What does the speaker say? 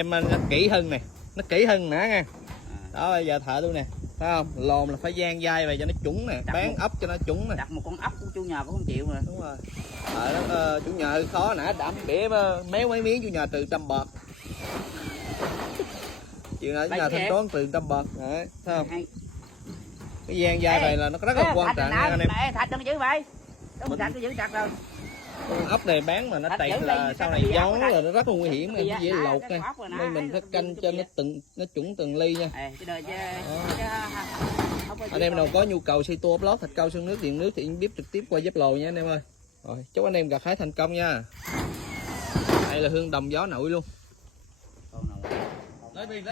em nó kỹ hơn nè, nó kỹ hơn nữa nha. Đó bây giờ thợ tôi nè, thấy không, lồn là phải dang dai vậy cho nó chuẩn nè, bán ốc cho nó chuẩn nè. Đặt một con ốc của chủ nhà cũng không chịu mà. Đúng rồi. Thợ đó, chủ nhà hơi khó nè, đập bể méo mấy miếng chủ nhà từ 100 bọt. Chuyện này chủ nhà thanh toán từ 100 bọt. Đấy, thấy không? Cái dang dai này là nó rất là quan trọng nha anh em. Thạch đừng giữ vậy. Đúng Thạch cứ giữ chặt rồi. Con ốc này bán mà nó tiện là sau này gió là nó rất là nguy hiểm, em dễ lột nè. Nên mình phải canh cho nó chuẩn từng ly nha. Anh em nào có nhu cầu xây tua lót thạch cao sơn nước điện nước thì bếp trực tiếp qua Zalo nha anh em ơi. Rồi chúc anh em gặt hái thành công nha. Đây là hương đồng gió nội luôn. lấy bi